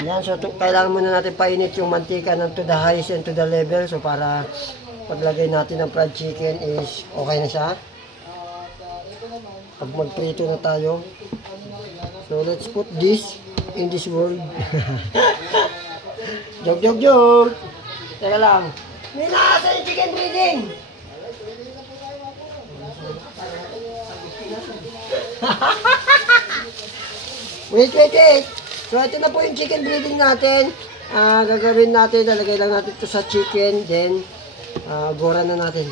Yan, so kailangan muna natin painit yung mantika ng to the highest and to the level. So para paglagay natin ng fried chicken is okay na siya. Pag magprito na tayo. So let's put this in this world. Jog. Teka lang. May nasa yung chicken breeding. Wait. So, ito na po yung chicken breeding natin. Gagawin natin, lalagay lang natin ito sa chicken. Then, gora na natin.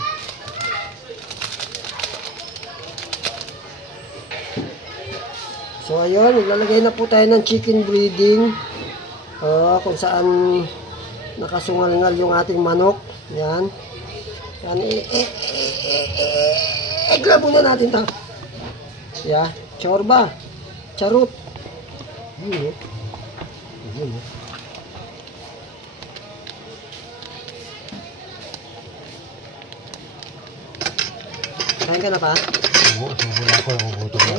So, ayun, maglalagay na po tayo ng chicken breeding. Kung saan nakasungal-ngal yung ating manok. Yan. Yan, iglabo na natin ito. Yeah, chorba. Charut. Kain ka na pa? Oo, wala ko nakugutom na.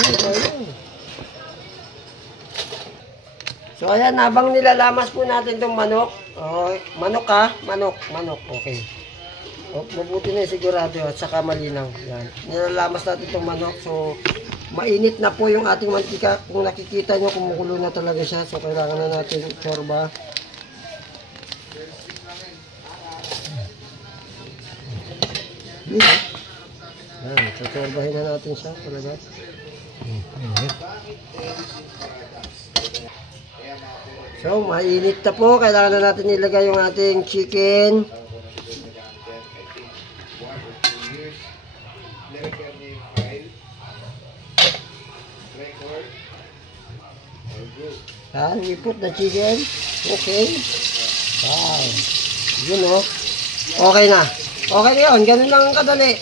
So ayan, habang nilalamas po natin itong manok. Manok ha? Manok. Okay. Mabuti na sigurado at saka malinaw. Yan. Nilalamas natin itong manok. So mainit na po yung ating mantika. Kung nakikita nyo, kumukulo na talaga siya. So, kailangan na natin chorba. Yan, so chorbahin na natin siya talaga. So, mainit na po. Kailangan na natin ilagay yung ating chicken. Yan, we put the chicken. Okay. Wow. Yun o. Okay na. Okay na yun. Ganun lang kadali.